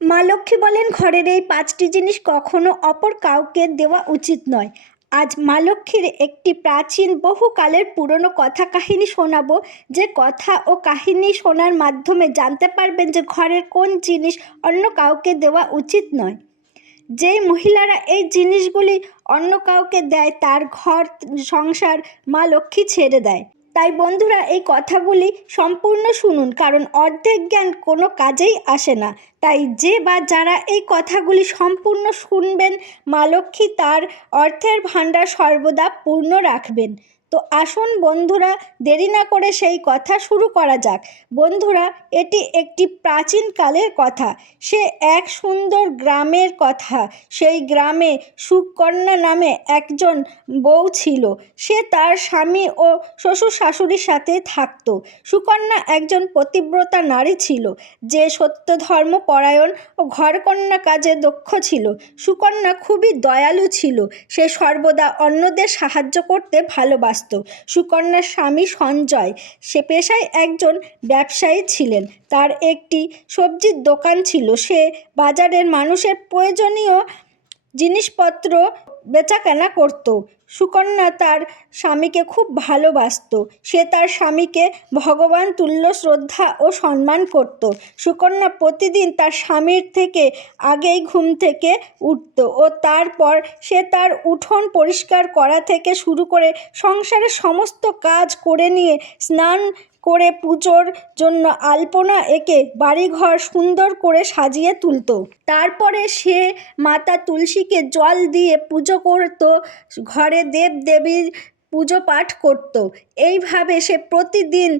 মা লক্ষ্মী বলেন, ঘরের এই ৫টি জিনিস কখনো অপর কাউকে দেওয়া উচিত নয়। আজ মা লক্ষ্মীর একটি প্রাচীন বহুকালের পুরনো কথা কাহিনী শোনাবো, যে কথা ও কাহিনী শোনার মাধ্যমে জানতে পারবেন যে ঘরের কোন জিনিস অন্য কাউকে দেওয়া উচিত নয়। যেই মহিলারা এই জিনিসগুলি অন্য কাউকে দেয় তার ঘর সংসার মা লক্ষ্মী ছেড়ে দেয়। তাই বন্ধুরা, এই কথাগুলি সম্পূর্ণ শুনুন, কারণ অর্ধেক জ্ঞান কোনো কাজেই আসে না। তাই যে বা যারা এই কথাগুলি সম্পূর্ণ শুনবেন, মা লক্ষ্মী তার অর্থের ভাণ্ডার সর্বদা পূর্ণ রাখবেন। তো আসুন বন্ধুরা, দেরি না করে সেই কথা শুরু করা যাক। বন্ধুরা, এটি একটি প্রাচীনকালের কথা। সে এক সুন্দর গ্রামের কথা। সেই গ্রামে সুকন্যা নামে একজন বউ ছিল। সে তার স্বামী ও শ্বশুর শাশুড়ির সাথে থাকত। সুকন্যা একজন পতিব্রতা নারী ছিল, যে সত্য ধর্ম পরায়ণ ও ঘরকন্যা কাজে দক্ষ ছিল। সুকন্যা খুবই দয়ালু ছিল। সে সর্বদা অন্যদের সাহায্য করতে ভালোবাসত। সুকন্যার স্বামী সঞ্জয়, সে পেশায় একজন ব্যবসায়ী ছিলেন। তার একটি সবজির দোকান ছিল। সে বাজারের মানুষের প্রয়োজনীয় জিনিসপত্র বেচাকেনা করত। সুকন্যা তার স্বামীকে খুব ভালোবাসত। সে তার স্বামীকে ভগবান তুল্য শ্রদ্ধা ও সম্মান করত। সুকন্যা প্রতিদিন তার স্বামীর থেকে আগেই ঘুম থেকে উঠত ও তারপর সে তার উঠোন পরিষ্কার করা থেকে শুরু করে সংসারের সমস্ত কাজ করে নিয়ে স্নান করে পুজোর জন্য আলপনা এঁকে বাড়িঘর সুন্দর করে সাজিয়ে তুলত। তারপরে সে মাতা তুলসীকে জল দিয়ে পুজো করত, ঘরে দেবদেবীর পুজো পাঠ করত। এইভাবে সে প্রতিদিন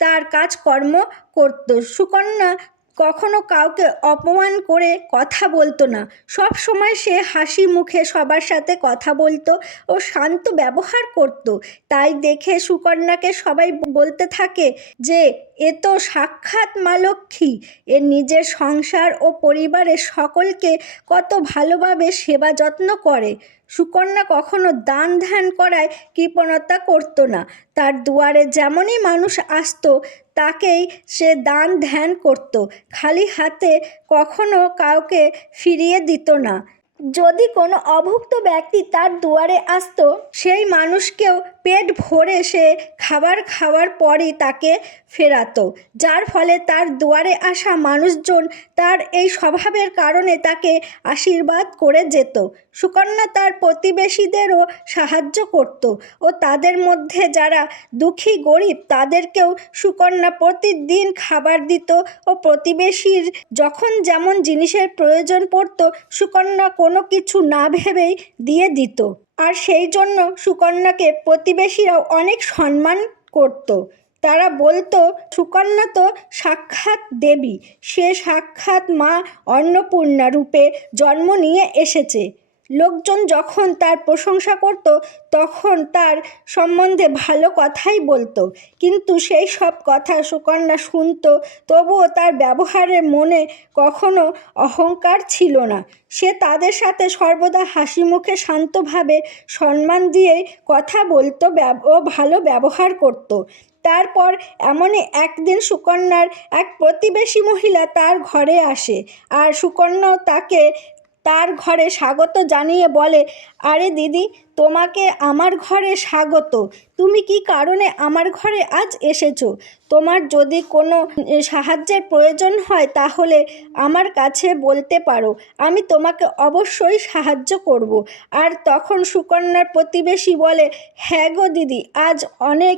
তার কাজকর্ম করত। সুকন্যা কখনো কাউকে অপমান করে কথা বলতো না। সব সময় সে হাসি মুখে সবার সাথে কথা বলতো ও শান্ত ব্যবহার করত। তাই দেখে সুকন্যাকে সবাই বলতে থাকে যে এ তো সাক্ষাৎ মা লক্ষ্মী। এর নিজের সংসার ও পরিবারের সকলকে কত ভালোভাবে সেবা যত্ন করে। সুকন্যা কখনো দান ধ্যান করায় কৃপণতা করতো না। তার দুয়ারে যেমনই মানুষ আসতো তাকেই সে দান ধ্যান করত। খালি হাতে কখনো কাউকে ফিরিয়ে দিত না। যদি কোনো অভুক্ত ব্যক্তি তার দুয়ারে আসতো, সেই মানুষকেও পেট ভরে সে খাবার খাওয়ার পরই তাকে ফেরাতো, যার ফলে তার দুয়ারে আসা মানুষজন তার এই স্বভাবের কারণে তাকে আশীর্বাদ করে যেত। সুকন্যা তার প্রতিবেশীদেরও সাহায্য করত ও তাদের মধ্যে যারা দুঃখী গরিব তাদেরকেও সুকন্যা প্রতিদিন খাবার দিত ও প্রতিবেশীর যখন যেমন জিনিসের প্রয়োজন পড়ত সুকন্যা কোনো কিছু না ভেবেই দিয়ে দিত। আর সেই জন্য সুকন্যাকে প্রতিবেশীরাও অনেক সম্মান করত। তারা বলতো, সুকন্যা তো সাক্ষাৎ দেবী, সে সাক্ষাৎ মা অন্নপূর্ণা রূপে জন্ম নিয়ে এসেছে। লোকজন যখন তার প্রশংসা করত তখন তার সম্বন্ধে ভালো কথাই বলতো, কিন্তু সেই সব কথা সুকন্যা শুনত, তবুও তার ব্যবহারের মনে কখনো অহংকার ছিল না। সে তাদের সাথে সর্বদা হাসি মুখে শান্তভাবে সম্মান দিয়ে কথা বলতো ও ভালো ব্যবহার করত। তারপর এমনই একদিন সুকন্যার এক প্রতিবেশী মহিলা তার ঘরে আসে, আর সুকন্যাও তাকে তার ঘরে স্বাগত জানিয়ে বলে, আরে দিদি, তোমাকে আমার ঘরে স্বাগত। তুমি কি কারণে আমার ঘরে আজ এসেছো? তোমার যদি কোনো সাহায্যের প্রয়োজন হয় তাহলে আমার কাছে বলতে পারো, আমি তোমাকে অবশ্যই সাহায্য করব। আর তখন সুকন্যার প্রতিবেশী বলে, হ্যাঁ গো দিদি, আজ অনেক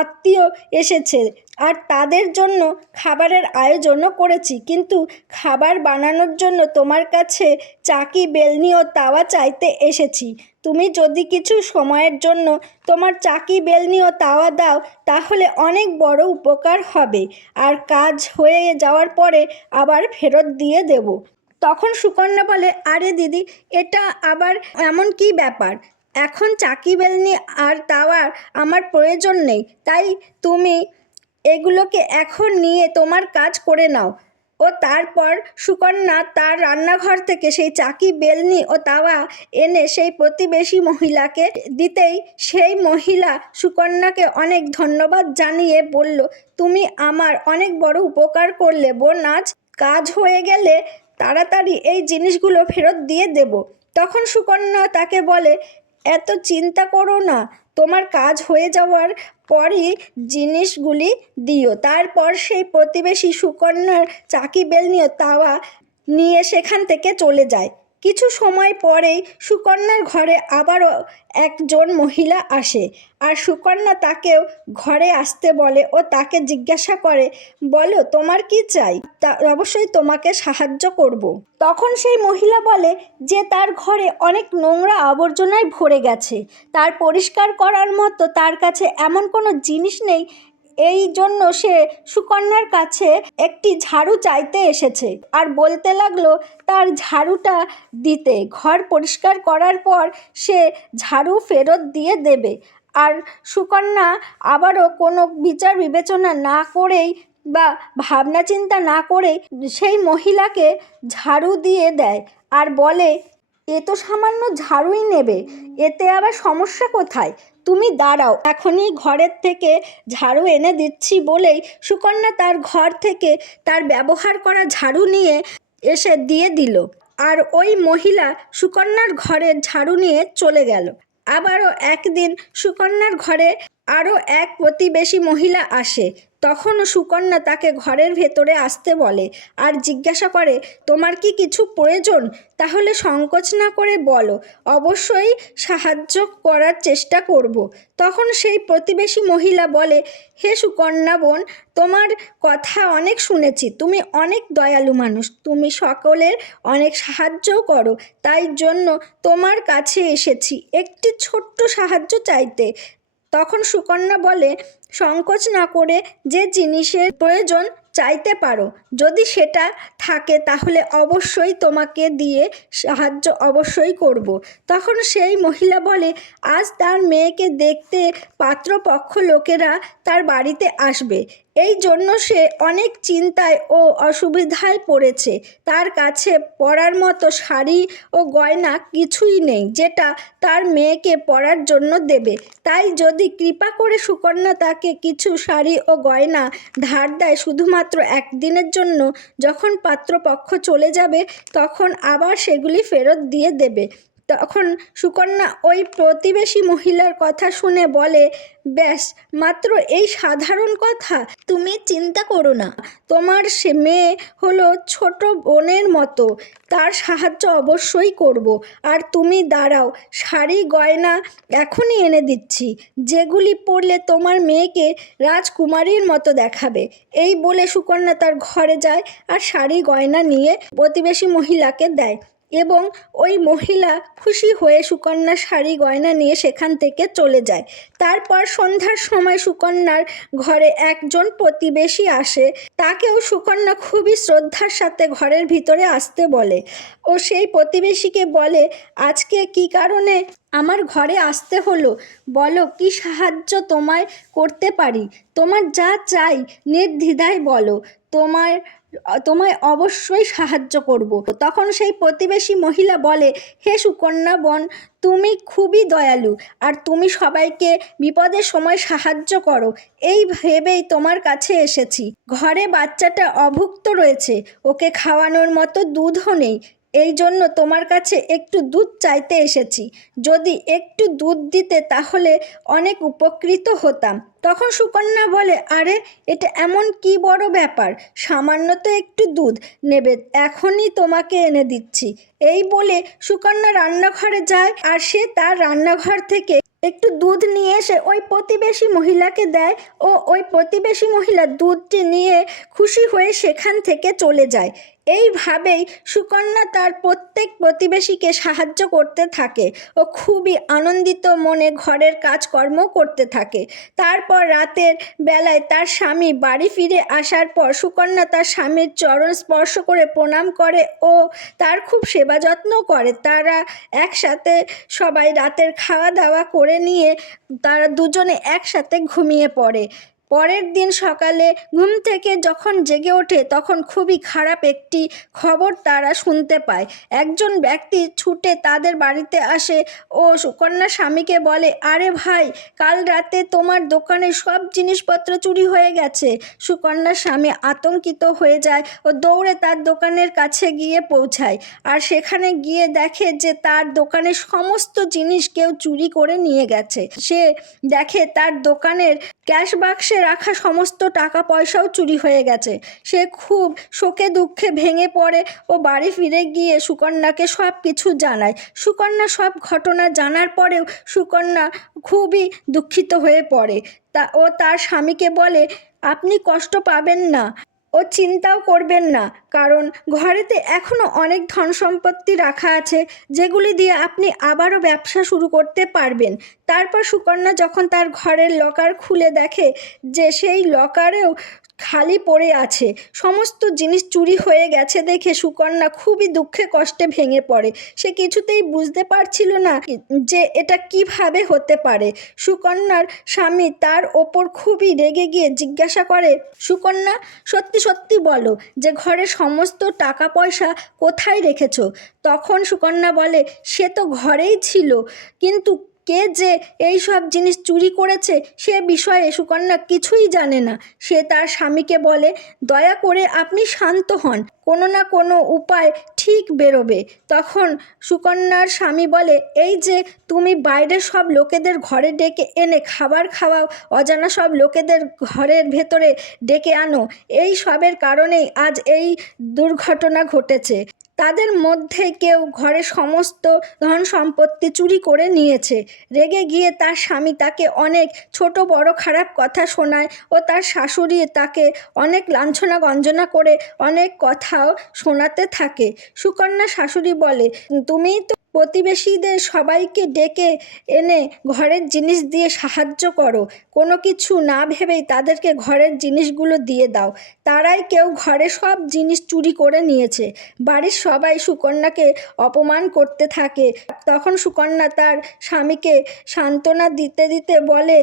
আত্মীয় এসেছে আর তাদের জন্য খাবারের আয়োজনও করেছি, কিন্তু খাবার বানানোর জন্য তোমার কাছে চাকি, বেলনি ও তাওয়া চাইতে এসেছি। তুমি যদি কিছু সময়ের জন্য তোমার চাকি, বেলনি ও তাওয়া দাও তাহলে অনেক বড় উপকার হবে, আর কাজ হয়ে যাওয়ার পরে আবার ফেরত দিয়ে দেব। তখন সুকন্যা বলে, আরে দিদি, এটা আবার এমন কি ব্যাপার? এখন চাকি, বেলনি আর তাওয়ার আমার প্রয়োজন নেই, তাই তুমি এগুলোকে এখন নিয়ে তোমার কাজ করে নাও। ও তারপর সুকন্যা তার রান্নাঘর থেকে সেই চাকি, বেলনি ও তাওয়া এনে সেই প্রতিবেশী মহিলাকে দিতেই সেই মহিলা সুকন্যাকে অনেক ধন্যবাদ জানিয়ে বলল, তুমি আমার অনেক বড় উপকার করলে বোন। আজ কাজ হয়ে গেলে তাড়াতাড়ি এই জিনিসগুলো ফেরত দিয়ে দেব। তখন সুকন্যা তাকে বলে, এত চিন্তা করো না, তোমার কাজ হয়ে যাওয়ার পরই জিনিসগুলি দিও। তারপর সেই প্রতিবেশী সুকন্যার চাকি বেলনীয় তাওয়া নিয়ে সেখান থেকে চলে যায়। কিছু সময় পরেই সুকন্যার ঘরে আবারও একজন মহিলা আসে, আর সুকন্যা তাকেও ঘরে আসতে বলে ও তাকে জিজ্ঞাসা করে, বলো তোমার কি চাই, তা অবশ্যই তোমাকে সাহায্য করব। তখন সেই মহিলা বলে যে তার ঘরে অনেক নোংরা আবর্জনায় ভরে গেছে, তার পরিষ্কার করার মতো তার কাছে এমন কোনো জিনিস নেই। এই জন্য সে সুকন্যার কাছে একটি ঝাড়ু চাইতে এসেছে আর বলতে লাগলো তার ঝাড়ুটা দিতে। ঘর পরিষ্কার করার পর সে ঝাড়ু ফেরত দিয়ে দেবে। আর সুকন্যা আবারও কোনো বিচার বিবেচনা না করেই বা ভাবনা চিন্তা না করেই সেই মহিলাকে ঝাড়ু দিয়ে দেয় আর বলে, এ তো সামান্য ঝাড়ুই নেবে, এতে আবার সমস্যা কোথায়? তুমি দাঁড়াও, এখনই ঘরের থেকে ঝাড়ু এনে দিচ্ছি। বলেই সুকন্যা তার ঘর থেকে তার ব্যবহার করা ঝাড়ু নিয়ে এসে দিয়ে দিল। আর ওই মহিলা সুকন্যার ঘরের ঝাড়ু নিয়ে চলে গেল। আবারও একদিন সুকন্যার ঘরে আরও এক প্রতিবেশী মহিলা আসে। তখনও সুকন্যা তাকে ঘরের ভেতরে আসতে বলে আর জিজ্ঞাসা করে, তোমার কি কিছু প্রয়োজন? তাহলে সংকোচ না করে বলো, অবশ্যই সাহায্য করার চেষ্টা করব। তখন সেই প্রতিবেশী মহিলা বলে, হে সুকন্যা বোন, তোমার কথা অনেক শুনেছি, তুমি অনেক দয়ালু মানুষ, তুমি সকলের অনেক সাহায্যও করো, তাই জন্য তোমার কাছে এসেছি একটি ছোট্ট সাহায্য চাইতে। তখন সুকন্যা বলে, সংকোচ না করে যে জিনিসের প্রয়োজন চাইতে পারো, যদি সেটা থাকে তাহলে অবশ্যই তোমাকে দিয়ে সাহায্য অবশ্যই করব। তখন সেই মহিলা বলে, আজ তার মেয়েকে দেখতে পাত্রপক্ষ লোকেরা তার বাড়িতে আসবে, এই জন্য সে অনেক চিন্তায় ও অসুবিধায় পড়েছে। তার কাছে পরার মতো শাড়ি ও গয়না কিছুই নেই যেটা তার মেয়েকে পরার জন্য দেবে। তাই যদি কৃপা করে সুকন্যা তাকে কিছু শাড়ি ও গয়না ধার দেয় শুধুমাত্র একদিনের জন্য, যখন পাত্রপক্ষ চলে যাবে তখন আবার সেগুলি ফেরত দিয়ে দেবে। তখন সুকন্যা ওই প্রতিবেশী মহিলার কথা শুনে বলে, ব্যাস, মাত্র এই সাধারণ কথা, তুমি চিন্তা করো না, তোমার সে মেয়ে হলো ছোট বোনের মতো, তার সাহায্য অবশ্যই করব। আর তুমি দাঁড়াও, শাড়ি গয়না এখনই এনে দিচ্ছি, যেগুলি পরলে তোমার মেয়েকে রাজকুমারীর মতো দেখাবে। এই বলে সুকন্যা তার ঘরে যায় আর শাড়ি গয়না নিয়ে প্রতিবেশী মহিলাকে দেয় এবং ওই মহিলা খুশি হয়ে সুকন্যার শাড়ি গয়না নিয়ে সেখান থেকে চলে যায়। তারপর সন্ধ্যার সময় সুকন্যার ঘরে একজন প্রতিবেশী আসে, তাকেও সুকন্যা খুবই শ্রদ্ধার সাথে ঘরের ভিতরে আসতে বলে ও সেই প্রতিবেশীকে বলে, আজকে কি কারণে আমার ঘরে আসতে হলো, বলো কি সাহায্য তোমায় করতে পারি, তোমার যা চাই নির্দ্বিধায় বলো, তোমায় অবশ্যই সাহায্য করব। তখন সেই প্রতিবেশী মহিলা বলে, হে সুকন্যা বোন, তুমি খুবই দয়ালু আর তুমি সবাইকে বিপদের সময় সাহায্য করো, এই ভেবেই তোমার কাছে এসেছি। ঘরে বাচ্চাটা অভুক্ত রয়েছে, ওকে খাওয়ানোর মতো দুধও নেই, এই জন্য তোমার কাছে একটু দুধ চাইতে এসেছি, যদি একটু দুধ দিতে তাহলে অনেক উপকৃত হতাম। তখন সুকন্যা বলে, আরে এটা এমন কি বড় ব্যাপার, সামান্য তো একটু দুধ নেবে, এখনই তোমাকে এনে দিচ্ছি। এই বলে সুকন্যা রান্নাঘরে যায় আর সে তার রান্নাঘর থেকে একটু দুধ নিয়ে এসে ওই প্রতিবেশী মহিলাকে দেয় ও ওই প্রতিবেশী মহিলা দুধটি নিয়ে খুশি হয়ে সেখান থেকে চলে যায়। এইভাবেই সুকন্যা তার প্রত্যেক প্রতিবেশীকে সাহায্য করতে থাকে ও খুবই আনন্দিত মনে ঘরের কাজকর্ম করতে থাকে। তারপর রাতের বেলায় তার স্বামী বাড়ি ফিরে আসার পর সুকন্যা তার স্বামীর চরণ স্পর্শ করে প্রণাম করে ও তার খুব সেবা যত্ন করে। তারা একসাথে সবাই রাতের খাওয়া দাওয়া করে নিয়ে তারা দুজনে একসাথে ঘুমিয়ে পড়ে। পরের দিন সকালে ঘুম থেকে যখন জেগে ওঠে তখন খুবই খারাপ একটি খবর তারা শুনতে পায়। একজন ব্যক্তি ছুটে তাদের বাড়িতে আসে ও সুকন্যার স্বামীকে বলে, আরে ভাই, কাল রাতে তোমার দোকানের সব জিনিসপত্র চুরি হয়ে গেছে। সুকন্যার স্বামী আতঙ্কিত হয়ে যায় ও দৌড়ে তার দোকানের কাছে গিয়ে পৌঁছায়। আর সেখানে গিয়ে দেখে যে তার দোকানের সমস্ত জিনিস কেউ চুরি করে নিয়ে গেছে। সে দেখে তার দোকানের ক্যাশ বাক্সে রাখা সমস্ত টাকা পয়সাও চুরি হয়ে গেছে। সে খুব শোকে দুঃখে ভেঙে পড়ে ও বাড়ি ফিরে গিয়ে সুকন্যাকে সব কিছু জানায়। সুকন্যা সব ঘটনা জানার পরেও সুকন্যা খুবই দুঃখিত হয়ে পড়ে। ও তার স্বামীকে বলে, আপনি কষ্ট পাবেন না ও চিন্তাও করবেন না, কারণ ঘরেতে এখনও অনেক ধন সম্পত্তি রাখা আছে যেগুলি দিয়ে আপনি আবারও ব্যবসা শুরু করতে পারবেন। তারপর সুকন্যা যখন তার ঘরের লকার খুলে দেখে যে সেই লকারেও খালি পড়ে আছে, সমস্ত জিনিস চুরি হয়ে গেছে দেখে সুকন্যা খুবই দুঃখে কষ্টে ভেঙে পড়ে। সে কিছুতেই বুঝতে পারছিল না যে এটা কিভাবে হতে পারে। সুকন্যার স্বামী তার ওপর খুবই রেগে গিয়ে জিজ্ঞাসা করে, সুকন্যা, সত্যি সত্যি বলো যে ঘরের সমস্ত টাকা পয়সা কোথায় রেখেছো? তখন সুকন্যা বলে, সে তো ঘরেই ছিল, কিন্তু কে যে এই সব জিনিস চুরি করেছে সে বিষয়ে সুকন্যা কিছুই জানে না। সে তার স্বামীকে বলে, দয়া করে আপনি শান্ত হন, কোনো না কোনো উপায় ঠিক বেরোবে। তখন সুকন্যার স্বামী বলে, এই যে তুমি বাইরের সব লোকেদের ঘরে ডেকে এনে খাবার খাওয়াও, অজানা সব লোকেদের ঘরের ভেতরে ডেকে আনো, এই সবের কারণেই আজ এই দুর্ঘটনা ঘটেছে। তাদের মধ্যে কেউ ঘরের সমস্ত ধন সম্পত্তি চুরি করে নিয়েছে। রেগে গিয়ে তার স্বামী তাকে অনেক ছোট বড় খারাপ কথা শোনায় ও তার শাশুড়ি তাকে অনেক লাঞ্ছনা গঞ্জনা করে অনেক কথাও শোনাতে থাকে। সুকন্যা শাশুড়ি বলে, তুমিই তো প্রতিবেশীদের সবাইকে ডেকে এনে ঘরের জিনিস দিয়ে সাহায্য করো, কোনো কিছু না ভেবেই তাদেরকে ঘরের জিনিসগুলো দিয়ে দাও। তারাই কেউ ঘরে সব জিনিস চুরি করে নিয়েছে। বাড়ির সবাই সুকন্যাকে অপমান করতে থাকে। তখন সুকন্যা তার স্বামীকে সান্ত্বনা দিতে দিতে বলে,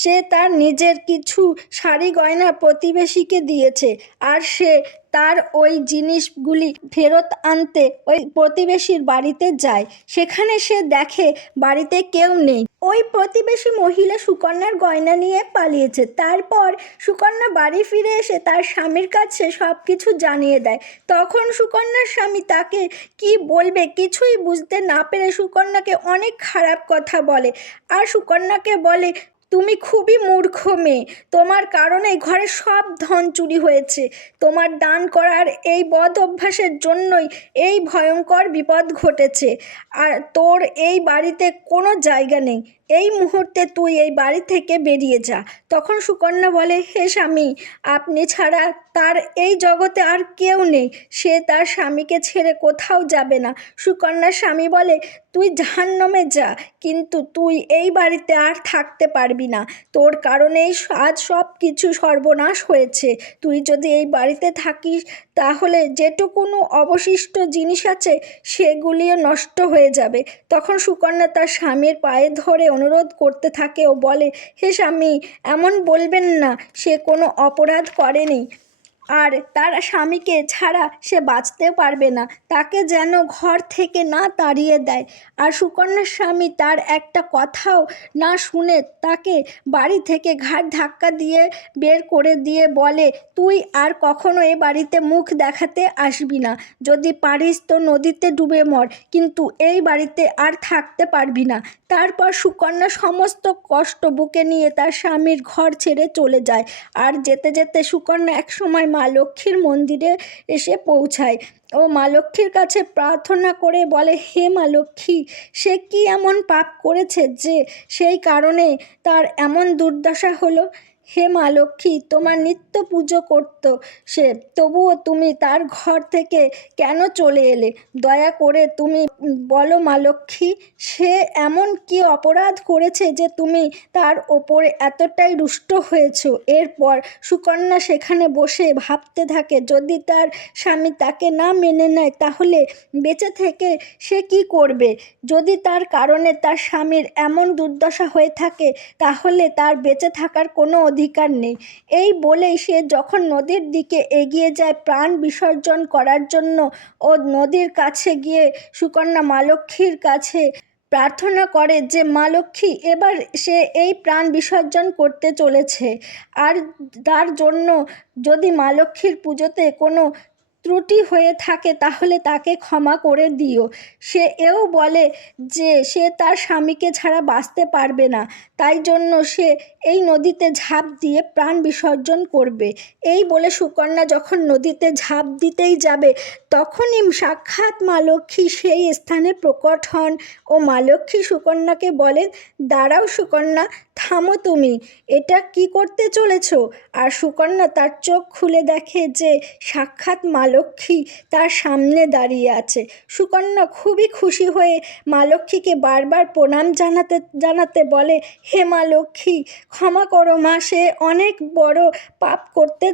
সে তার নিজের কিছু শাড়ি গয়না প্রতিবেশীকে দিয়েছে, আর সে তার ওই জিনিসগুলি ফেরত আনতে ওই প্রতিবেশীর বাড়িতে যায়। সেখানে সে দেখে বাড়িতে কেউ নেই। ওই প্রতিবেশী মহিলা সুকন্যার গয়না নিয়ে পালিয়েছে। তারপর সুকন্যা বাড়ি ফিরে এসে তার স্বামীর কাছে সব কিছু জানিয়ে দেয়। তখন সুকন্যার স্বামী তাকে কি বলবে কিছুই বুঝতে না পেরে সুকন্যাকে অনেক খারাপ কথা বলে, আর সুকন্যাকে বলে, তুমি খুবই মূর্খ মেয়ে, তোমার কারণে ঘরে সব ধন চুরি হয়েছে। তোমার দান করার এই বদ অভ্যাসের জন্যই এই ভয়ঙ্কর বিপদ ঘটেছে, আর তোর এই বাড়িতে কোনো জায়গা নেই। এই মুহূর্তে তুই এই বাড়ি থেকে বেরিয়ে যা। তখন সুকন্যা বলে, হে স্বামী, আপনি ছাড়া তার এই জগতে আর কেউ নেই, সে তার স্বামীকে ছেড়ে কোথাও যাবে না। সুকন্যার স্বামী বলে, তুই জাহান্নামে যা, কিন্তু তুই এই বাড়িতে আর থাকতে পারবি না। তোর কারণেই আজ সব কিছু সর্বনাশ হয়েছে। তুই যদি এই বাড়িতে থাকিস তাহলে যেটুকুনো অবশিষ্ট জিনিস আছে সেগুলিও নষ্ট হয়ে যাবে। তখন সুকন্যা তার স্বামীর পায়ে ধরে অনুরোধ করতে থাকে ও বলে, হে স্বামী, এমন বলবেন না, সে কোনো অপরাধ করেনি, আর তার স্বামীকে ছাড়া সে বাঁচতেও পারবে না, তাকে যেন ঘর থেকে না তাড়িয়ে দেয়। আর সুকন্যার স্বামী তার একটা কথাও না শুনে তাকে বাড়ি থেকে ঘাড় ধাক্কা দিয়ে বের করে দিয়ে বলে, তুই আর কখনো এ বাড়িতে মুখ দেখাতে আসবি না। যদি পারিস তো নদীতে ডুবে মর, কিন্তু এই বাড়িতে আর থাকতে পারবি না। তারপর সুকন্যা সমস্ত কষ্ট বুকে নিয়ে তার স্বামীর ঘর ছেড়ে চলে যায়। আর যেতে যেতে সুকন্যা একসময় মা লক্ষ্মীর মন্দিরে এসে পৌঁছায় ও মা লক্ষ্মীর কাছে প্রার্থনা করে বলে, হে মা লক্ষ্মী, সে কি এমন পাপ করেছে যে সেই কারণে তার এমন দুর্দশা হলো? হে মা লক্ষ্মী, তোমার নিত্য পুজো করত সে, তবুও তুমি তার ঘর থেকে কেন চলে এলে? দয়া করে তুমি বলো মা লক্ষ্মী, সে এমন কি অপরাধ করেছে যে তুমি তার ওপরে এতটাই রুষ্ট হয়েছো? এরপর সুকন্যা সেখানে বসে ভাবতে থাকে, যদি তার স্বামী তাকে না মেনে নেয় তাহলে বেঁচে থেকে সে কি করবে? যদি তার কারণে তার স্বামীর এমন দুর্দশা হয়ে থাকে তাহলে তার বেঁচে থাকার কোনো অধিকার নেই। এই বলেই সে যখন নদীর দিকে এগিয়ে যায় প্রাণ বিসর্জন করার জন্য ও নদীর কাছে গিয়ে সুকন্যা মা লক্ষ্মীর কাছে প্রার্থনা করে যে মা লক্ষ্মী এবার সে এই প্রাণ বিসর্জন করতে চলেছে, আর তার জন্য যদি মা লক্ষ্মীর পুজোতে কোনো ত্রুটি হয়ে থাকে তাহলে তাকে ক্ষমা করে দিও। সে এও বলে যে সে তার স্বামীকে ছাড়া বাঁচতে পারবে না, তাই জন্য সে এই নদীতে ঝাঁপ দিয়ে প্রাণ বিসর্জন করবে। এই বলে সুকন্যা যখন নদীতে ঝাঁপ দিতেই যাবে তখনই সাক্ষাৎ মা লক্ষ্মী সেই স্থানে প্রকট হন ও মা লক্ষ্মী সুকন্যাকে বলেন, দাঁড়াও সুকন্যা, থামো, তুমি এটা কি করতে চলেছ? আর সুকন্যা তার চোখ খুলে দেখে যে সাক্ষাৎ মা লক্ষ্মী তার সামনে দাঁড়িয়ে আছে। সুকন্যা খুবই খুশি হয়ে মা লক্ষ্মীকে বারবার প্রণাম জানাতে জানাতে বলে, হে মা লক্ষ্মী, ক্ষমা করো মা, সে অনেক বড় পাপ করতে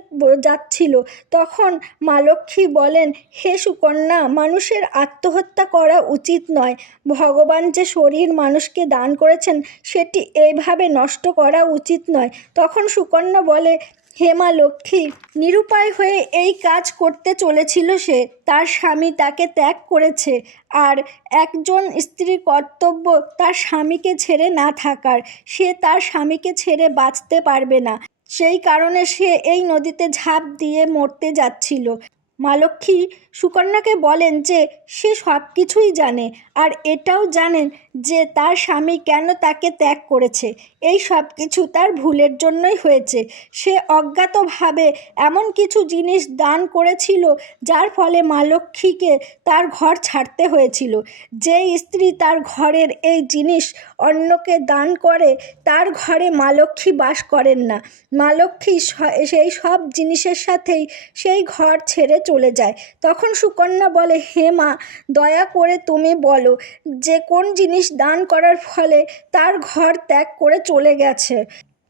যাচ্ছিল। তখন মা লক্ষ্মী বলেন, হে সুকন্যা, মানুষের আত্মহত্যা করা উচিত নয়। ভগবান যে শরীর মানুষকে দান করেছেন সেটি এইভাবে নষ্ট করা উচিত নয়। তখন সুকন্যা বলে, হে মা লক্ষ্মী, নিরুপায় হয়ে এই কাজ করতে চলেছিল সে, তার স্বামী তাকে ত্যাগ করেছে, আর একজন স্ত্রীর কর্তব্য তার স্বামীকে ছেড়ে না থাকার। সে তার স্বামীকে ছেড়ে বাঁচতে পারবে না, সেই কারণে সে এই নদীতে ঝাঁপ দিয়ে মরতে যাচ্ছিল। মা লক্ষ্মী সুকন্যাকে বলেন যে সে সব কিছুই জানে, আর এটাও জানেন যে তার স্বামী কেন তাকে ত্যাগ করেছে। এই সব কিছু তার ভুলের জন্যই হয়েছে। সে অজ্ঞাতভাবে এমন কিছু জিনিস দান করেছিল যার ফলে মা লক্ষ্মীকে তার ঘর ছাড়তে হয়েছিল। যেই স্ত্রী তার ঘরের এই জিনিস অন্যকে দান করে তার ঘরে মা লক্ষ্মী বাস করেন না। মা লক্ষ্মী সেই সব জিনিসের সাথেই সেই ঘর ছেড়ে চলে যায়। তখন সুকন্যা বলে, হে মা, দয়া করে তুমি বলো যে কোন জিনিস দান করার ফলে তার ঘর ত্যাগ করে চলে গেছে।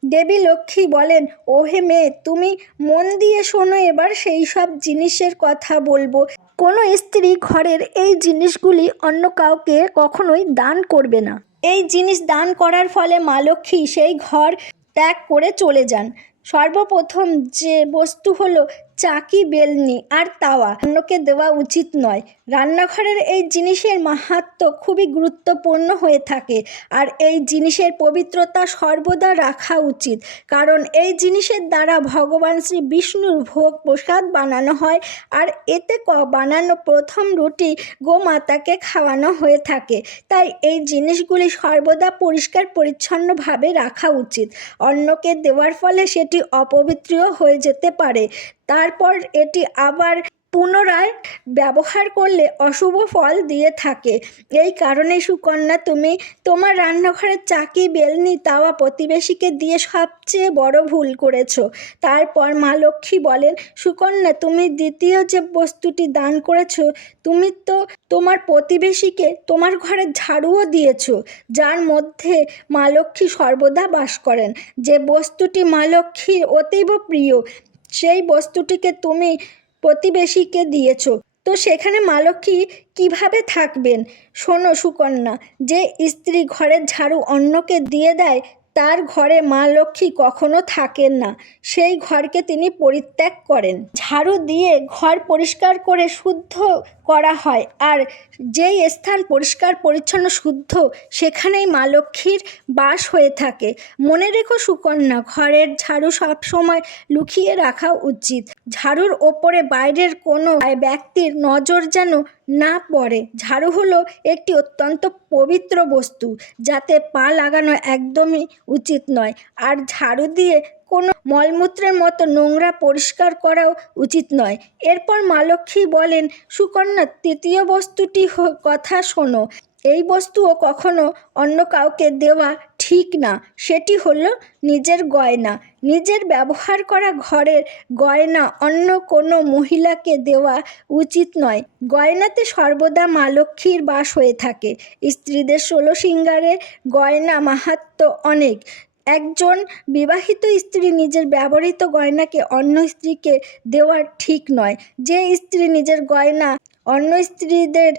দেবী লক্ষ্মী বলেন, ও হে মেয়ে, তুমি মন দিয়ে শোনো, এবার সেই সব জিনিসের কথা বলবো। কোনো স্ত্রী ঘরের এই জিনিসগুলি অন্য কাউকে কখনোই দান করবে না। এই জিনিস দান করার ফলে মা লক্ষ্মী সেই ঘর ত্যাগ করে চলে যান। সর্বপ্রথম যে বস্তু হলো চাকি, বেলনি আর তাওয়া অন্যকে দেওয়া উচিত নয়। রান্নাঘরের এই জিনিসের মাহাত্ম্য খুবই গুরুত্বপূর্ণ হয়ে থাকে, আর এই জিনিসের পবিত্রতা সর্বদা রাখা উচিত, কারণ এই জিনিসের দ্বারা ভগবান শ্রী বিষ্ণুর ভোগ প্রসাদ বানানো হয়, আর এতে বানানো প্রথম রুটি গোমাতাকে খাওয়ানো হয়ে থাকে। তাই এই জিনিসগুলি সর্বদা পরিষ্কার পরিচ্ছন্নভাবে রাখা উচিত। অন্যকে দেওয়ার ফলে সেটি অপবিত্রও হয়ে যেতে পারে। তারপর এটি আবার পুনরায় ব্যবহার করলে অশুভ ফল দিয়ে থাকে। এই কারণে সুকন্যা, তুমি তোমার রান্নাঘরের চাকি, বেলনি, তাওয়া প্রতিবেশীকে দিয়ে সবচেয়ে বড় ভুল করেছো। তারপর মা লক্ষ্মী বলেন, সুকন্যা, তুমি দ্বিতীয় যে বস্তুটি দান করেছো, তুমি তো তোমার প্রতিবেশীকে তোমার ঘরের ঝাড়ুও দিয়েছো, যার মধ্যে মা লক্ষ্মী সর্বদা বাস করেন। যে বস্তুটি মা লক্ষ্মীর অতীব প্রিয় সেই বস্তুটিকে তুমি প্রতিবেশীকে দিয়েছ, তো সেখানে মা লক্ষ্মী কীভাবে থাকবেন? শোনো সুকন্যা, যে স্ত্রী ঘরের ঝাড়ু অন্যকে দিয়ে দেয় তার ঘরে মা লক্ষ্মী কখনো থাকেন না, সেই ঘরকে তিনি পরিত্যাগ করেন। ঝাড়ু দিয়ে ঘর পরিষ্কার করে শুদ্ধ করা হয়, আর যেই স্থান পরিষ্কার পরিচ্ছন্ন শুদ্ধ সেখানেই মা লক্ষ্মীর বাস হয়ে থাকে। মনে রেখো সুকন্যা, ঘরের ঝাড়ু সবসময় লুকিয়ে রাখা উচিত। ঝাড়ুর ওপরে বাইরের কোনো ব্যক্তির নজর যেন না পড়ে। ঝাড়ু হলো একটি অত্যন্ত পবিত্র বস্তু, যাতে পা লাগানো একদমই উচিত নয়, আর ঝাড়ু দিয়ে কোনো মলমূত্রের মতো নোংরা পরিষ্কার করাও উচিত নয়। এরপর মা লক্ষ্মী বলেন, সুকন্যা, তৃতীয় বস্তুটি কথা শোনো। এই বস্তুও কখনো অন্য কাউকে দেওয়া ঠিক না। সেটি হলো নিজের গয়না। নিজের ব্যবহার করা ঘরের গয়না অন্য কোনো মহিলাকে দেওয়া উচিত নয়। গয়নাতে সর্বদা মা লক্ষ্মীর বাস হয়ে থাকে। স্ত্রীদের 16 সিঙ্গারের গয়না মাহাত্ম্য অনেক। একজন বিবাহিত স্ত্রী নিজের ব্যবহৃত গয়নাকে অন্য স্ত্রীকে দেওয়া ঠিক নয়। যে স্ত্রী নিজের গয়না অন্য স্ত্রীদের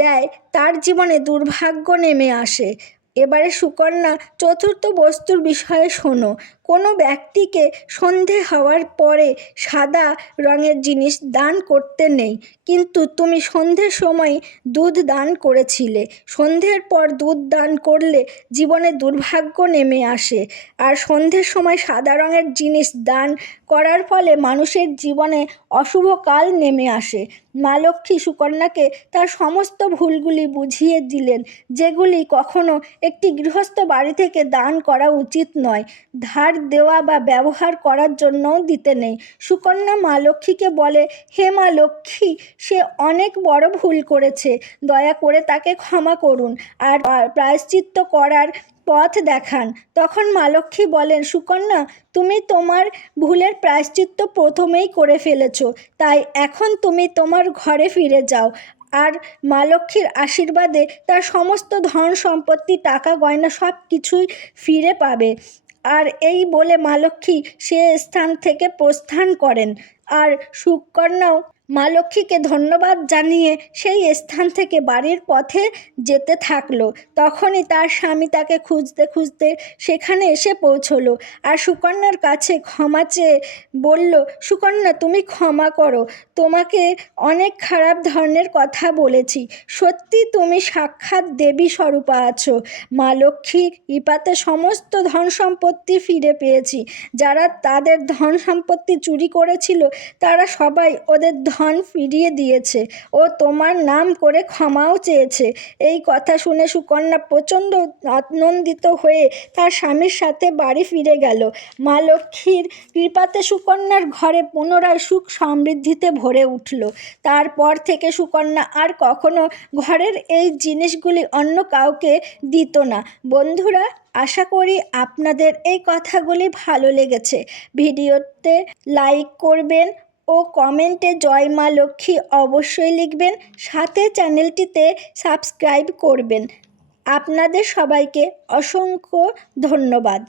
দেয় তার জীবনে দুর্ভাগ্য নেমে আসে। এবারে সুকন্যা, চতুর্থ বস্তুর বিষয়ে শোনো। কোনো ব্যক্তিকে সন্ধে হওয়ার পরে সাদা রঙের জিনিস দান করতে নেই, কিন্তু তুমি সন্ধ্যের সময় দুধ দান করেছিলে। সন্ধ্যের পর দুধ দান করলে জীবনে দুর্ভাগ্য নেমে আসে, আর সন্ধ্যের সময় সাদা রঙের জিনিস দান করার ফলে মানুষের জীবনে অশুভ কাল নেমে আসে। মা লক্ষ্মী সুকন্যাকে তার সমস্ত ভুলগুলি বুঝিয়ে দিলেন, যেগুলি কখনো একটি গৃহস্থ বাড়ি থেকে দান করা উচিত নয়, ধার দেওয়া বা ব্যবহার করার জন্যও দিতে নেই। সুকন্যা মা লক্ষ্মীকে বলে, হে মা লক্ষ্মী, সে অনেক বড় ভুল করেছে, দয়া করে তাকে ক্ষমা করুন আর প্রায়শ্চিত্ত করার পথ দেখান। তখন মা লক্ষ্মী বলেন, সুকন্যা, তুমি তোমার ভুলের প্রায়শ্চিত্ত প্রথমেই করে ফেলেছ, তাই এখন তুমি তোমার ঘরে ফিরে যাও, আর মা লক্ষ্মীর আশীর্বাদে তার সমস্ত ধন সম্পত্তি, টাকা গয়না সব কিছুই ফিরে পাবে। আর এই বলে মা লক্ষ্মী সে স্থান থেকে প্রস্থান করেন, আর সুকন্যাও মা লক্ষ্মীকে ধন্যবাদ জানিয়ে সেই স্থান থেকে বাড়ির পথে যেতে থাকলো। তখনই তার স্বামী তাকে খুঁজতে খুঁজতে সেখানে এসে পৌঁছলো, আর সুকন্যার কাছে ক্ষমা চেয়ে বলল, সুকন্যা, তুমি ক্ষমা করো, তোমাকে অনেক খারাপ ধরনের কথা বলেছি। সত্যি তুমি সাক্ষাৎ দেবী স্বরূপা আছো। মা লক্ষ্মীর কৃপাতে সমস্ত ধন সম্পত্তি ফিরে পেয়েছি। যারা তাদের ধন সম্পত্তি চুরি করেছিল তারা সবাই ওদের ধন ফিরিয়ে দিয়েছে ও তোমার নাম করে ক্ষমাও চেয়েছে। এই কথা শুনে সুকন্যা প্রচণ্ড আনন্দিত হয়ে তার স্বামীর সাথে বাড়ি ফিরে গেল। মা লক্ষ্মীর কৃপাতে সুকন্যার ঘরে পুনরায় সুখ সমৃদ্ধিতে ভরে উঠল। তারপর থেকে সুকন্যা আর কখনো ঘরের এই জিনিসগুলি অন্য কাউকে দিত না। বন্ধুরা, আশা করি আপনাদের এই কথাগুলি ভালো লেগেছে। ভিডিওতে লাইক করবেন ও কমেন্টে জয় মা লক্ষ্মী অবশ্যই লিখবেন, সাথে চ্যানেলটিতে সাবস্ক্রাইব করবেন। আপনাদের সবাইকে অসংখ্য ধন্যবাদ।